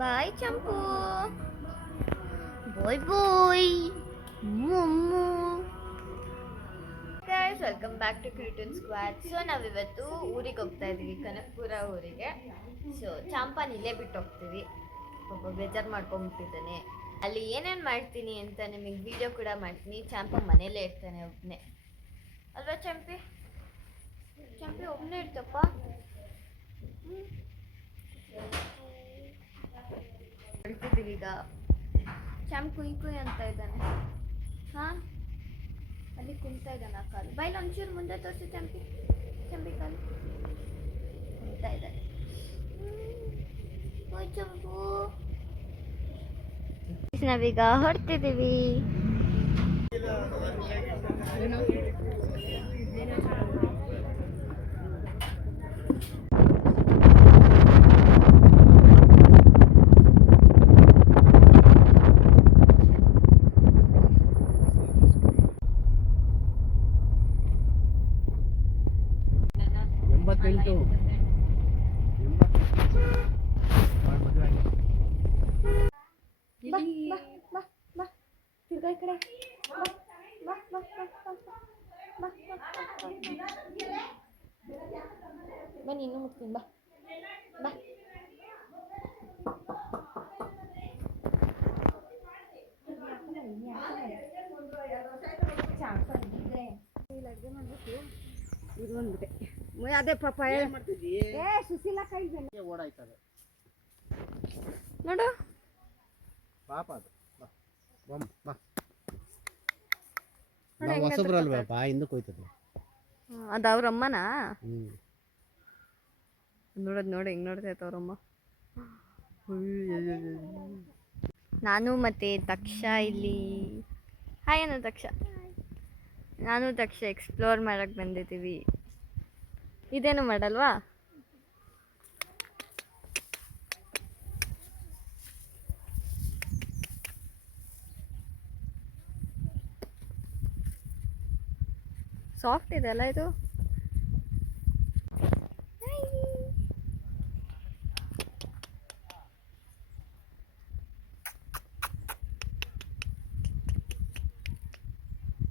ಬಾಯ್ Champu. Bye bye. ಮೊಮ್ಮು. Guys welcome back to Cuten Squad. So ನಾವಿವತ್ತು ಊರಿಗೆ ಹೋಗ್ತಾ ಇದ್ದೀವಿ, ಕನಕಪುರ ಊರಿಗೆ. ಸೊ ಚಾಂಪಾನ್ ಇಲ್ಲೇ ಬಿಟ್ಟು ಹೋಗ್ತೀವಿ. ಪಾಪ ಬೇಜಾರು ಮಾಡ್ಕೊಂಡ್ಬಿಟ್ಟಿದ್ದಾನೆ. ಅಲ್ಲಿ ಏನೇನು ಮಾಡ್ತೀನಿ ಅಂತ ನಿಮಗೆ ವಿಡಿಯೋ ಕೂಡ ಮಾಡ್ತೀನಿ. ಚಾಂಪ ಮನೇಲೇ ಇರ್ತಾನೆ ಒಬ್ಬನೇ ಅಲ್ವಾ ಚಂಪಿ? ಚಂಪಿ ಒಬ್ಬನೇ ಇರ್ತಪ್ಪ. ಹೇಳ್ತಿದ್ದೀವಿ ಈಗ. ಚಾಂಪ್ ಕುಯ್ ಕುಯ್ ಅಂತ ಇದ್ದಾನೆ. ಹಾಂ, ಅಲ್ಲಿ ಕುಂತಾ ಇದ್ದಾನೆ. ಆ ಕಾಲು ಬೈಲ್ ಒಂಚೂರು ಮುಂದೆ ತೋರಿಸಿ ಚಂಪಿ. ಚಂಪಿ ಕಾಲು ಕುಂತಾ ಇದ್ದಾನೆ. ಚಂಪು ನಾವೀಗ ಹೊರಡ್ತಿದ್ದೀವಿ. ಬನ್ನಿ, ಇನ್ನೂ ಮುಟ್ತೀನಿ. ಬಾ ಬಾ. ಇದು ಬಂದ್ಬಿಟ್ಟೆ. ಅದೇ ಪಾಪ ಸುಶೀಲ ಕೈ ಓಡಾಯ್ತದೆ ನೋಡು ಪಾಪ. ಅದು ಹೊಸಬ್ರಲ್ವಾ, ಹಿಂದಕ್ಕೆ ಹೋಯ್ತದೆ. ಅದು ಅವ್ರಮ್ಮನಾ? ನೋಡೋದು ನೋಡಿ ಹೆಂಗೆ ನೋಡ್ತೈತೆ ಅವ್ರಮ್ಮ. ನಾನು ಮತ್ತು ದಕ್ಷ ಇಲ್ಲಿ. ಹಾಯ್ ಏನೋ ದಕ್ಷ. ನಾನು ದಕ್ಷ ಎಕ್ಸ್ಪ್ಲೋರ್ ಮಾಡೋಕ್ಕೆ ಬಂದಿದ್ದೀವಿ. ಇದೇನು ಮಾಡಲ್ವಾ? ಸಾಫ್ಟ್ ಇದೆ ಅಲ್ಲ ಇದು.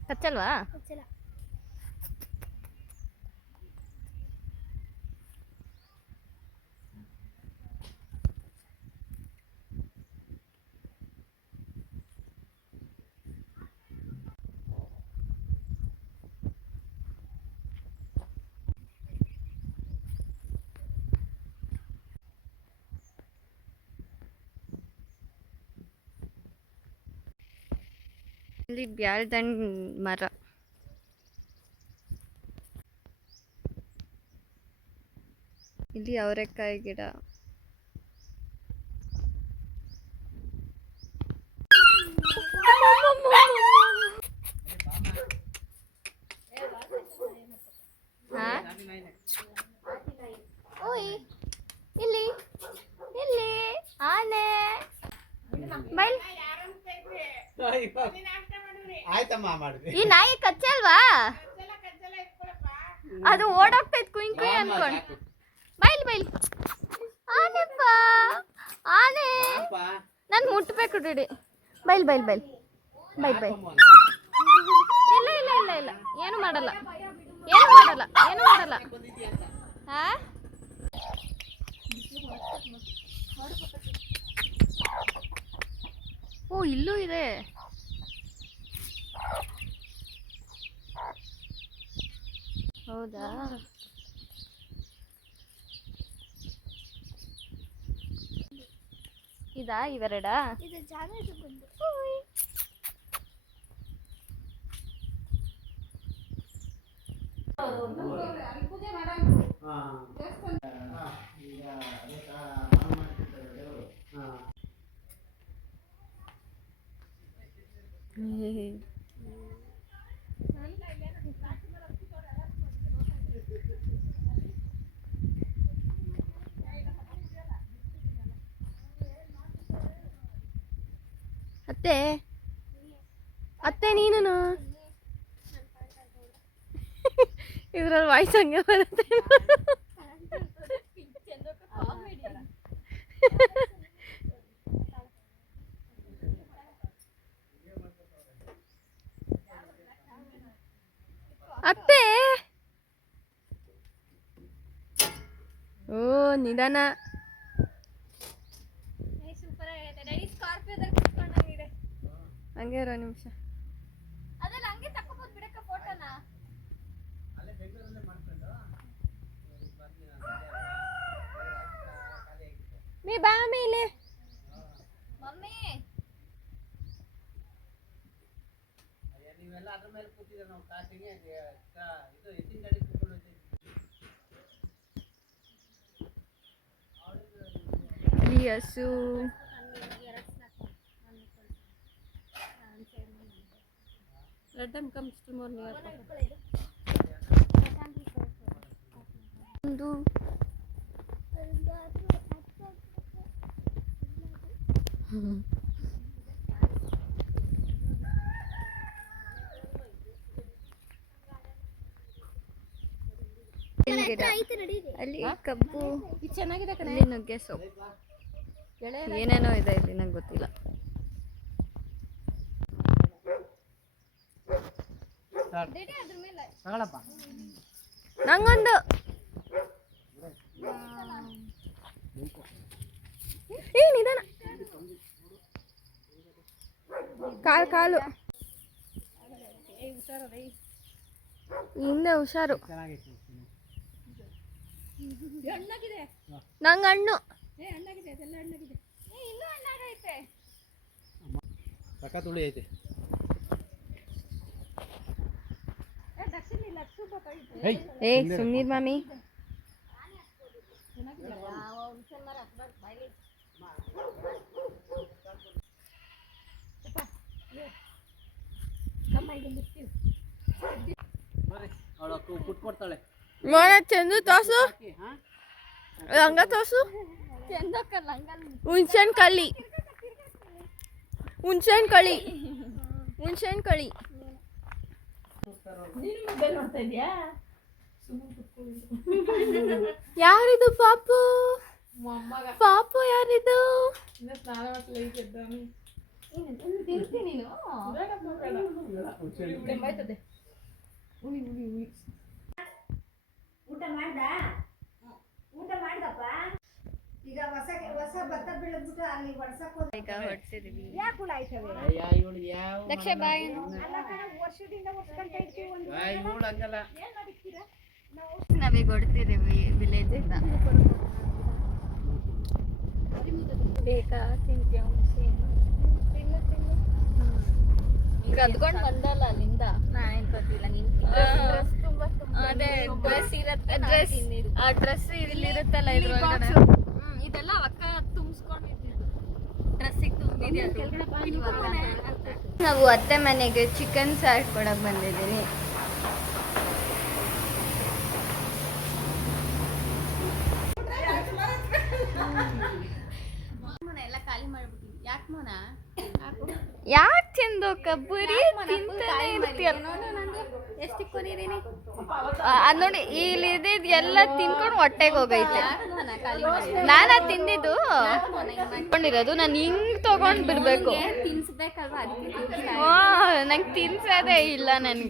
ಕಚ್ಚಲ್ವಾ? ಇಲ್ಲಿ ಬ್ಯಾಳ್ದಣ್ಣ ಮರ. ಇಲ್ಲಿ ಅವರೆಕಾಯಿ ಗಿಡ. ಓಯ್ ಇಲ್ಲಿ ಇಲ್ಲಿ ಆನೆ ಬೈಲ್. ಈ ನಾಯಿ ಕಚ್ಚಲ್ವಾ? ಅದು ಓಡೋಗ್ತೈತ್ ಕುಯ್ ಕುಯ್ ಅನ್ಕೊಂಡು. ಬೈಲ್ ಬೈಲ್. ಆನೆಪ್ಪ, ಆನೆ ನನ್ ಮುಟ್ಬೇಕು ಡಿಡಿ. ಬೈಲ್ ಬೈಲ್ ಬೈಲ್ ಬೈಲ್ ಬೈಲ್. ಇಲ್ಲ ಇಲ್ಲ ಇಲ್ಲ ಇಲ್ಲ, ಏನು ಮಾಡಲ್ಲ, ಏನು ಮಾಡಲ್ಲ, ಏನು ಮಾಡಲ್ಲ. ಹಾ, ಓ ಇಲ್ಲೂ ಇದೆ. ಹೌದಾ? ಇದಾ ಇವೆರಡ? ಇದು ಜಾಗ ಬಂದು ಅತ್ತೆ ಅತ್ತೆ ನೀನು ಇದ್ರಲ್ಲಿ ವಾಯ್ಸ್ ಹಂಗೆ ಬರುತ್ತೆ. ನಿಧಾನ. ಸೂಪರ್ ಆಗಿದೆ. ರೆಡಿ ಸ್ಕಾರ್ಪಿಯೋದಲ್ಲಿ ಕುತ್ಕೊಂಡಂಗಿದೆ. ಹಂಗೆ ಇರೋ ನಿಮಿಷ. ಅದಲ್ಲ ಹಂಗೆ ತಕ್ಕೋಬಹುದು ಬಿಡಕ್ಕ ಫೋಟೋನ. ಮೀ ಬಾ ಮೇಲೆ. ಮಮ್ಮಿ ನೀವೆಲ್ಲ ಅದ್ರ ಮೇಲೆ ಕೂತಿದ್ರೆ ನಾವು ಕಾಟಿಗೆ ಇದು ಎತ್ತಿನ ಗಾಡಿ ಕೂತ್ಕೊಂಡು ಈ ಹಸು let them come to more near. ಒಂದು ಗಿಡ. ಅಲ್ಲಿ ಕಬ್ಬು, ಚೆನ್ನಾಗಿದೆ ಕಣೆ. ಅಲ್ಲಿ ನುಗ್ಗೆ ಸೊಪ್ಪು, ಏನೇನೋ ಇದೆ ಇಲ್ಲಿ, ನಂಗೆ ಗೊತ್ತಿಲ್ಲ. ತಗೊಳಪ್ಪ. ನಂಗೊಂದು ನಿಧಾನ. ಕಾಲು ಕಾಲು ಹಿಂದೆ ಹುಷಾರು. ನಂಗೆ ಹಣ್ಣು ಇನ್ನೂ ಹಣ್ಣಾಗೈತೆ. ಸಕ್ಕ ತುಳಿ ಐತೆ. ಏ ಸುಮ್ನೀರ್ ಮಾಮಿ. ಅವಳು ಕುಟ್ಕೊಡ್ತಾಳೆ. ಮೋನ ಚಂದು ತೋರ್ಸು, ಹಂಗ ತೋರ್ಸು. ಹುಣ್ಸೆನ್ ಕಳ್ಳಿ, ಹುಣ್ಸೆನ್ ಕಳಿ, ಹುಣ್ಸೆನ್ ಕಳಿ. ಯಾರಿದು ಪಾಪು? ಪಾಪು ಯಾರಿದು? ಊಟ ಮಾಡ್ದಪ್ಪ. ಈಗ ಹೊಸ ಭತ್ತ ಬೆಳೆದ್ಬಿಟ್ಟು ಅಲ್ಲಿ ಒಡ್ಸಕ್ ಹೋದ್ರೆ ಈಗ ಹೊಡ್ಸಿದೀವಿ. ಯಾಕೆ ಹುಳ ಆಯ್ತವೆ? ದಕ್ಷ ಬಾಯಿ. ಅಲ್ಲ ಕಣ, ವರ್ಷದಿಂದ ವರ್ಷಗಂಟ ಇರ್ತೀವಿ. ಒಂದು ಏನ್ ಮಾಡಿರ್ತೀರಾ? ನಾವೀಗ ಹೊಡ್ತಿದೀವಿ ವಿಲೇಜ್ ಇಂದ. ಬೇಕಾ ತಿಂತೀಯ? ಕದ್ಕೊಂಡು ಬಂದಲ್ಲ ಅಲ್ಲಿಂದ. ಅದೇ ಡ್ರೆಸ್ ಇರತ್ತೆ, ಆ ಡ್ರೆಸ್ ಇಲ್ಲಿರುತ್ತಲ್ಲ ಇದ್ರೊಳಗಡೆ. ಇದೆಲ್ಲ ಅಕ್ಕ ತುಂಬಿಸ್ಕೊಂಡಿದ್ದು ಡ್ರೆಸ್ಸಿಗೆ ತುಂಬಿದೆ. ನಾವು ಅತ್ತೆ ಮನೆಗೆ ಚಿಕನ್ ಸಾರು ಕೊಡಕ್ ಬಂದಿದ್ದೀನಿ. ಎಲ್ಲ ಖಾಲಿ ಮಾಡ್ಬಿಟ್ಟಿದ್ವಿ. ಯಾಕೆ ಮೋನ? ಯಾಕೆ ತಿಂದು ಕಬ್ಬುರಿ ತಿಂತಾನೆ ಇರ್ತೀಯಲ್ಲ. ಎಷ್ಟು ಕೊನಿದೀನಿ ಅದ್ ನೋಡಿ ಇಲ್ಲಿ ಎಲ್ಲ ತಿನ್ಕೊಂಡು ಹೊಟ್ಟೆಗೆ ಹೋಗೈತೆ. ನಾನ ತಿಂದಿದ್ದು ಕೊಂಡಿರೋದು, ನಾನು ಹಿಂಗ್ ತಗೊಂಡ್ ಬಿಡ್ಬೇಕು. ತಿನ್ಸ್ಬೇಕಲ್ವಾ? ನಂಗೆ ತಿನ್ಸೋದೇ ಇಲ್ಲ ನನ್ಗೆ.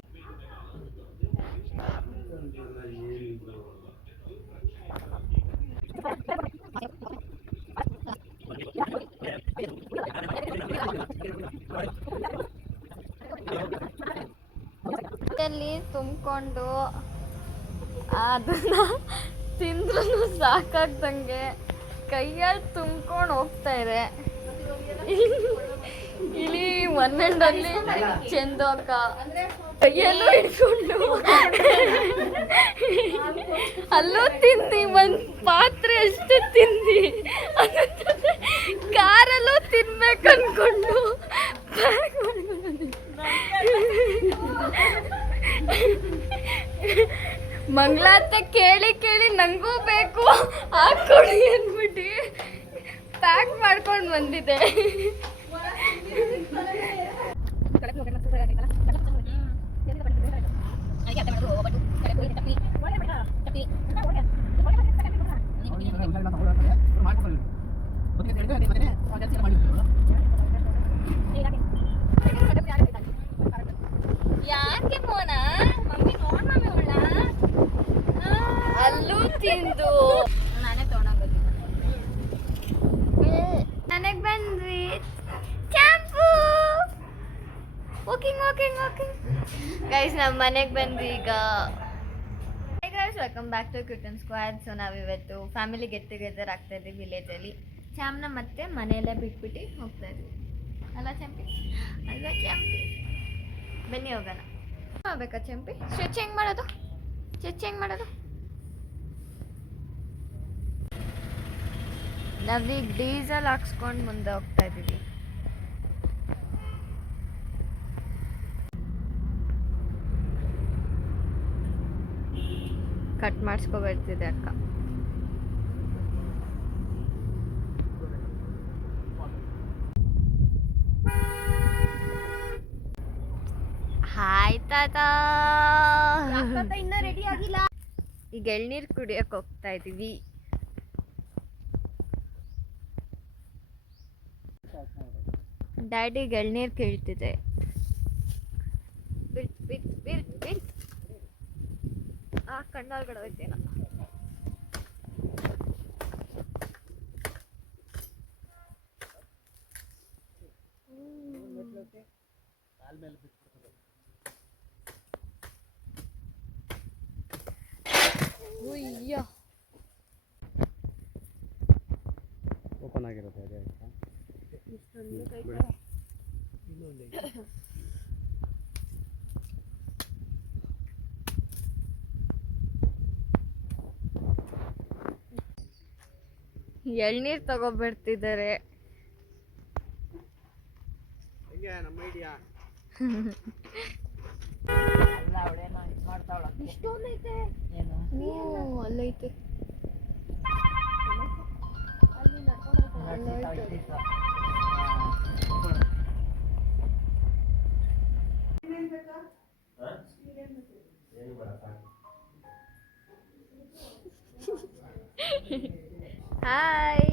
ಅಲ್ಲಿ ತುಂಬಿಕೊಂಡು ಅದನ್ನ ತಿಂದ್ರೂ ಸಾಕಾಗ್ದಂಗೆ ಕೈಯಲ್ಲಿ ತುಂಬ್ಕೊಂಡು ಹೋಗ್ತಾ ಇದೆ. ಇಲ್ಲಿ ಒನ್ ಅಂಡ್ ಅಲ್ಲಿ ಚಂದು ಅಕ್ಕ ಕೈಯಲ್ಲೂ ಹಿಡ್ಕೊಂಡು ಅಲ್ಲೂ ತಿಂದಿ, ಒಂದ್ ಪಾತ್ರೆ ಅಷ್ಟು ತಿಂದಿ, ಕಾರಲ್ಲೂ ತಿನ್ಬೇಕು ಅನ್ಕೊಂಡು ಮಂಗಳಾತ ಕೇಳಿ ಕೇಳಿ ನಂಗೂ ಬೇಕು ಹಾಕೊಡಿ ಅಂದ್ಬಿಟ್ಟು ಪ್ಯಾಕ್ ಮಾಡ್ಕೊಂಡು ಬಂದಿದೆ. ಯಾಕೆ ಮೋನ? ಮಮ್ಮಿ ನೋಡ್ ಮಮ್ಮಿ ಅವಳ ಅಲ್ಲೂ ತಿಂದು ನಾನೇ ತಗೊಂಡೋಗೋದು. ಗೈಸ್ ನಮ್ಮ ಮನೆಗೆ ಬಂದು ಈಗ guys welcome back to Cuten Squad. So ನಾವಿವತ್ತು ಫ್ಯಾಮಿಲಿ ಗೆಟ್ ಟುಗೆದರ್ ಆಗ್ತಾ ಇದ್ದೀವಿ ವಿಲೇಜಲ್ಲಿ. ಚಾಮ್ನ ಮತ್ತೆ ಮನೆಯಲ್ಲೇ ಬಿಟ್ಬಿಟ್ಟು ಹೋಗ್ತಾ ಇದ್ವಿ ಅಲ್ಲ ಚಂಪಿ? ಅಲ್ವಾ ಚಂಪಿ? ಬನ್ನಿ ಹೋಗೋಣ. ಹೋಗ್ಬೇಕಾ ಚಂಪಿ? ಸ್ವಿಚ್ ಹೆಂಗೆ ಮಾಡೋದು? ನಾವೀಗ ಡೀಸೆಲ್ ಹಾಕ್ಸ್ಕೊಂಡು ಮುಂದೆ ಹೋಗ್ತಾ ಇದ್ದೀವಿ. ಕಟ್ ಮಾಡಿಸ್ಕೊಬರ್ತಿದೆ ಅಕ್ಕ. ಹಾಯ್ ತಾತ. ಇನ್ನ ರೆಡಿ ಆಗಿಲ್ಲ. ಈಗ ಎಳ್ನೀರು ಕುಡಿಯಕ್ಕೆ ಹೋಗ್ತಾ ಇದ್ದೀವಿ. ಡ್ಯಾಡಿಗೆ ಎಳ್ನೀರು ಕೇಳ್ತಿದೆ. ಬಿಲ್ ಆ ಕಣ್ಣೊಳಗಡೆ ಹೋಯ್ತೇನ. ಕಾಲ್ ಮೇಲೆ ಬಿಟ್ಬಿಡ್ತದೆ. ಓಪನ್ ಆಗಿರುತ್ತೆ ಅದೇ ಇನ್ನೊಂದು ಎಳ್ನೀರು ತಗೊಬರ್ತಿದ್ದಾರೆ. ಹೆಂಗೆ ನಮ್ಮ ಐಡಿಯಾ? ಇಷ್ಟೊಂದೈತೆ. ಅಲ್ಲೈತೆ. ಹಾಯ್.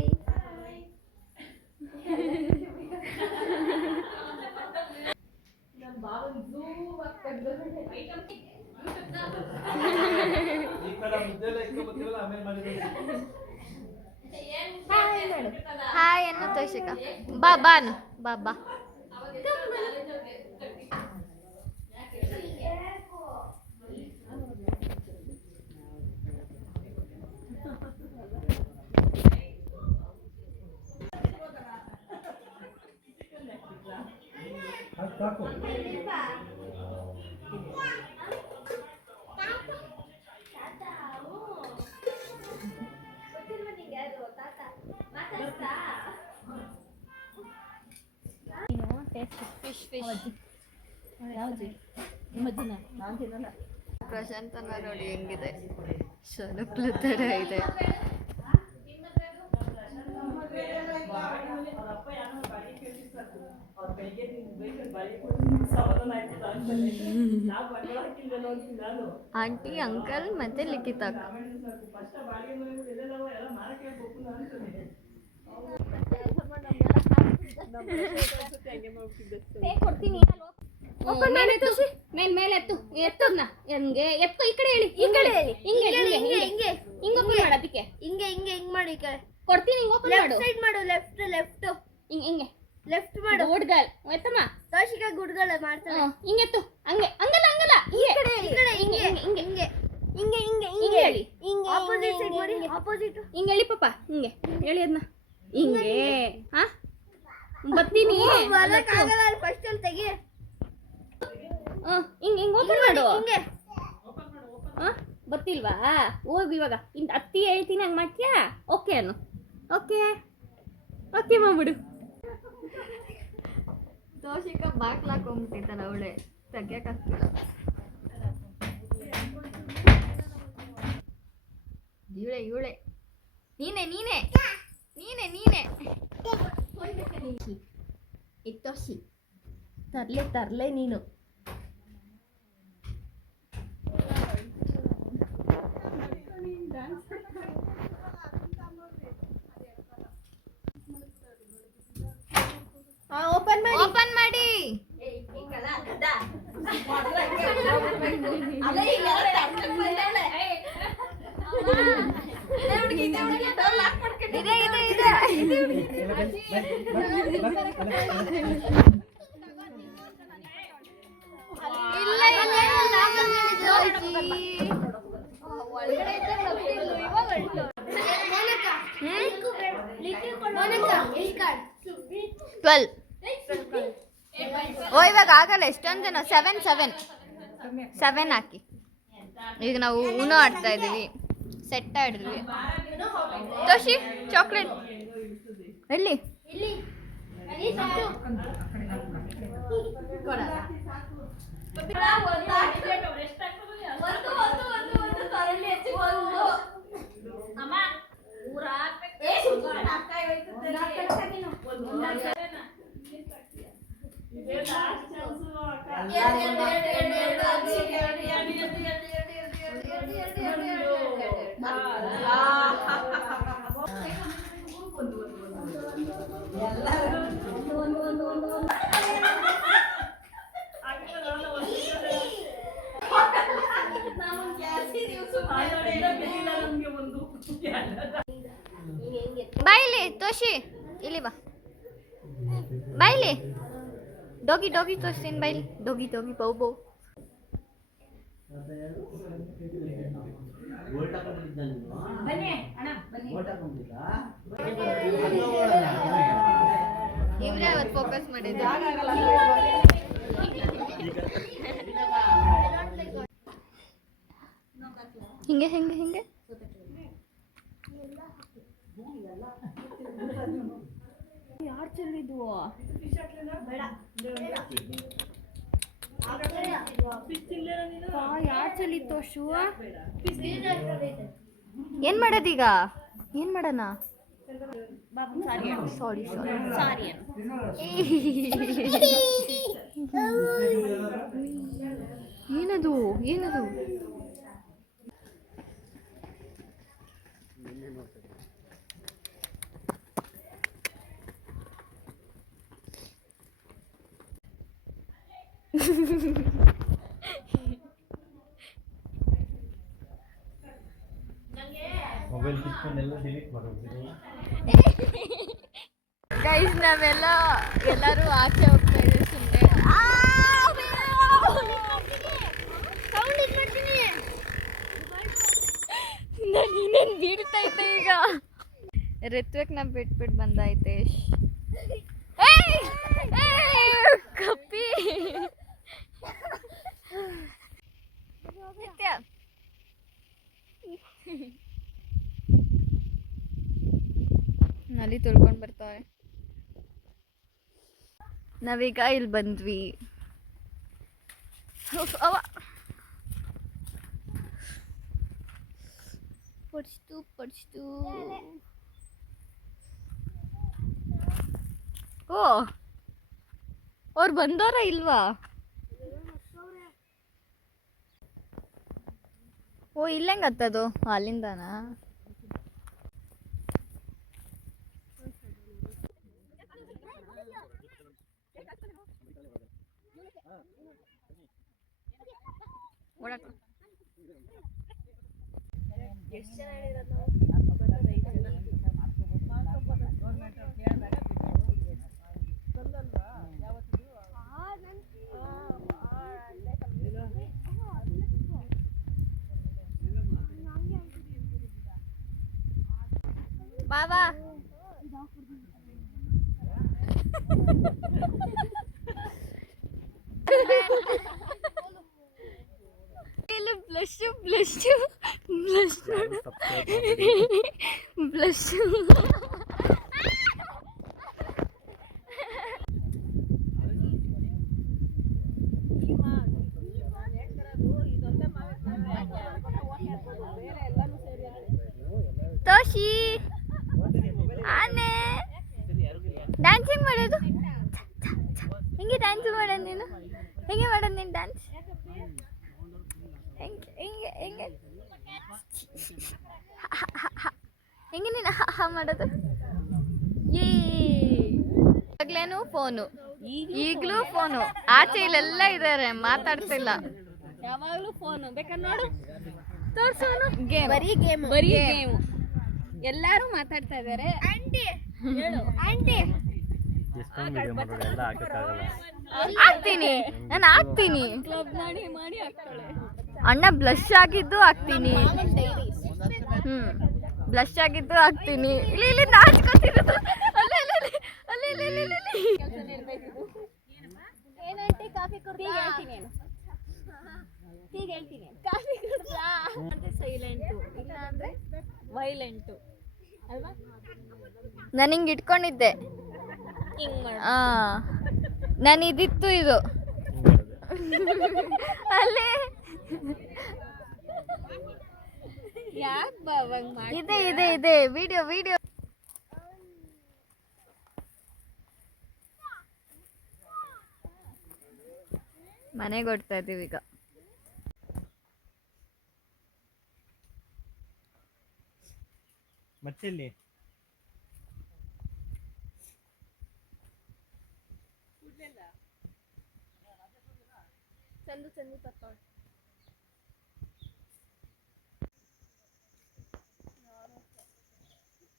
ಹಾಯ್ ಅನ್ನು ತೋಷಿಕ. ಬಾ ಬಾನು ಬಾ ಬಾ. ಪ್ರಶಾಂತನ ನೋಡಿ ಹೆಂಗಿದೆ, ಶರಕ್ಲ ಥರ ಇದೆ. ಆಂಟಿ, ಅಂಕಲ್ ಮತ್ತೆ ಲಿಖಿತ ಅಕ್ಕ. ಮೇಲೆ ಎತ್ತು ಎತ್ತದ್ನ ಹೆಂಗೆ ಎತ್ತು ಈ ಕಡೆ ಹೇಳಿ ಹಿಂಗೆ ಓಪನ್ ಮಾಡು. ಅದಕ್ಕೆ ಹಿಂಗೆ ಮಾಡಿ ಈ ಕಡೆ ಕೊಡ್ತೀನಿ. ಹಿಂಗೆ ಓಪನ್ ಮಾಡು. ಸೈಡ್ ಮಾಡು. ಲೆಫ್ಟ್ ಹಿಂಗೆ ಲೆಫ್ಟ್ ಮಾಡು. ಗುಡ್ಗಲ್ ಎತ್ತಮ್ಮ. ತೋಷಿಕ ಗುಡ್ಗಳ ಮಾಡ್ತಾಳೆ. ಹಿಂಗೆ ಎತ್ತು. ಹಂಗೆ ಹಂಗಲ್ಲ ಈ ಕಡೆ ಹಿಂಗೆ ಹೇಳಿ. ಆಪೋಸಿಟ್ ಸೈಡ್ ಮಾಡಿ. ಆಪೋಸಿಟ್ ಹಿಂಗೆ ಹೇಳಿ ಪಾಪ. ಹಿಂಗೆ ಹೇಳಿ ಅದನ್ನ. ಹಿಂಗೆ ಹಾ ಬರ್ತೀನಿ. ಫಸ್ಟ್ ಅಲ್ಲಿ ತೆಗಿ. ಹಿಂಗೆ ಓಪನ್ ಮಾಡು. ಹಿಂಗೆ ಬರ್ತಿಲ್ವಾ? ಹೋಗು ಇವಾಗ. ಅತ್ತಿ ಹೇಳ್ತೀನಿ ಹಂಗೆ ಮಾಡ್ತೀಯಾ? ಓಕೆ ಅನ್ನು. ಓಕೆ ಮಾಡ್ಬಿಡು. ತೋಷಿಕ ಬಾಕ್ಲಾಕೊಂಡ್ಬಿಟ್ಟಿದ್ದಾನೆ. ಅವಳೆ ತೆಗಿಯಕ್ಕಾಗ್ತಿಲ್ಲ. ಇವಳೆ ನೀನೆ ಇತ್ತೋಷಿ ತರ್ಲೆ ನೀನು. ಓಪನ್ ಮಾಡಿ. 12. ಓ ಇವಾಗ ಆಗಲ್ಲ, ಎಷ್ಟೊಂದು ಜನ 7 ಹಾಕಿ. ಈಗ ನಾವು ಉನೋ ಆಡ್ತಾ ಇದ್ದೀವಿ, ಸೆಟ್ ಆಡಿದ್ವಿ. ತೋಷಿ ಚಾಕ್ಲೇಟ್ ಎಲ್ಲಿ? ಬಾಯ್ಲಿ ತೋಷಿ, ಇಲ್ಲಿ ಬಾ. ಬಾಯ್ಲಿ ಡೋಗಿ ತೋರಿಸ್ತೀನಿ. ಬಾಯ್ಲಿ ಡೋಗಿ ಬೌ ಬೌ. ಇವ್ರೇ ಅವತ್ತು ಫೋಕಸ್ ಮಾಡಿದ್ರು. ಹಿಂಗೆ ಯಾರು ಚೆಲ್ಲಿದ್ವು? ಯಾರು ಚೆಲ್ಲಿತ್ತು ಶೂ? ಏನ್ ಮಾಡೋದೀಗ? ಏನ್ ಮಾಡೋಣ? ಸಾರಿ ಏನದು? ಮೊಬೈಲ್ ಕಿತ್ಕೊಂಡೆಲ್ಲ ಡಿಲೀಟ್ ಮಾಡೋದು. ಗೈಸ್ ಎಲ್ಲರೂ ಆಚೆ ಹೋಗ್ತಾ ಇದ್ದೀವಿ ಸುಮ್ಮನೆ. ಇನ್ನೇನು ಬೀಳ್ತಾ ಇದ್ದೆ ಈಗ. ಋತ್ವಿಕ್ನ ಬಿಟ್ಬಿಟ್ಟು ಬಂದಾಯ್ತೆ. ಕಪ್ಪಿ ನಲ್ಲಿ ತೊಳ್ಕೊಂಡು ಬರ್ತಾವೆ. ನಾವೀಗ ಇಲ್ಲಿ ಬಂದ್ವಿ. ಅವ ಪಡಿಸ್ತು. ಓ ಅವ್ರು ಬಂದೋರ ಇಲ್ವಾ? ಓ ಇಲ್ಲೆಂಗೆ ಹತ್ತದು? ಅಲ್ಲಿಂದನಾ? ಬಾಬಾ ಬ್ಲಶ್ ತೋಷಿ ಆನೆ ಡ್ಯಾನ್ಸಿಂಗ್ ಮಾಡೋದು. ಹೆಂಗೆ ಡ್ಯಾನ್ಸ್ ಮಾಡೋದು ನೀನು? ಹೆಂಗೆ ಮಾಡೋದು ನೀನು ಡ್ಯಾನ್ಸ್? ಹೆಂಗೆ ನೀನು ಮಾಡೋದು? ಈಗಲೇನು ಫೋನು, ಈಗಲೂ ಫೋನು. ಆಚೆ ಇಲ್ಲೆಲ್ಲ ಇದ್ದಾರೆ, ಮಾತಾಡ್ತಿಲ್ಲ. ಯಾವಾಗಲೂ ಫೋನು ಬೇಕಾದ್ರೆ ನೋಡು, ತೋರ್ಸೋನು. ಬರೀ ಗೇಮ್. ಎಲ್ಲರೂ ಮಾತಾಡ್ತಾ ಇದ್ದಾರೆ. ನಾನು ಹಾಕ್ತೀನಿ. ಕ್ಲಬ್ ಮಾಡಿ ಹಾಕ್ತಾಳೆ. ಅಣ್ಣ ಬ್ಲಶ್ ಆಗಿದ್ದು ಹಾಕ್ತೀನಿ. ಬ್ಲಶ್ ಆಗಿದ್ದು ಹಾಕ್ತೀನಿ. ಇಲ್ಲಿ ನಾಚ್ಕೊತಿರೋದು ನಾನು ಹಿಂಗೆ ಇಟ್ಕೊಂಡಿದ್ದೆ. ನಾನು ಇದಿತ್ತು ಇದು ಅಲ್ಲಿ ಇದೆ ಇದೆ ಇದೆ ವಿಡಿಯೋ ವಿಡಿಯೋ. ಮನೆಗೆ ಹೊಡ್ತಾ ಇದೀವಿ ಈಗ. ಮತ್ತೆಲ್ಲಿ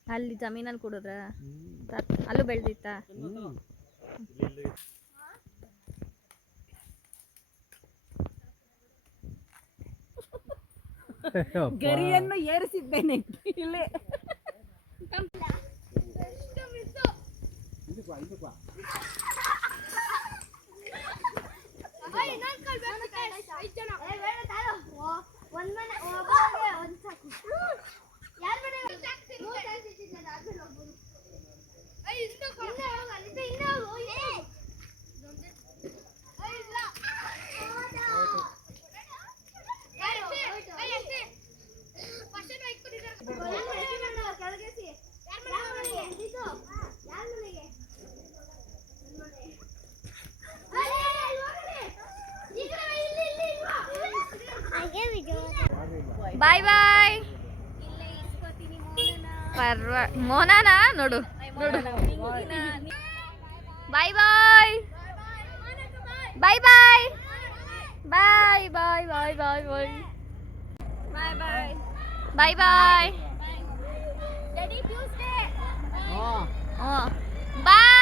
ಅಲ್ಲಿ ಜಮೀನಲ್ಲಿ ಕುಡಿದ್ರ ಅಲ್ಲೂ ಬೆಳ್ದಿತ್ತ. ಗರಿಯನ್ನು ಏರಿಸಿದ್ದೇನೆ ಇಲ್ಲೇ. ಬಾಯ್ ಬಾಯ್. ಮೋನಾನಾ ನೋಡು ನೋಡು. ಬಾಯ್ ಬಾಯ್ ಬಾಯ್ ಬಾಯ್ ಬಾಯ್ ಬಾಯ್ ಬಾಯ್ ಬಾಯ್ ಬಾಯ್ ಬಾಯ್ ಬಾಯ್ ಬಾಯ್.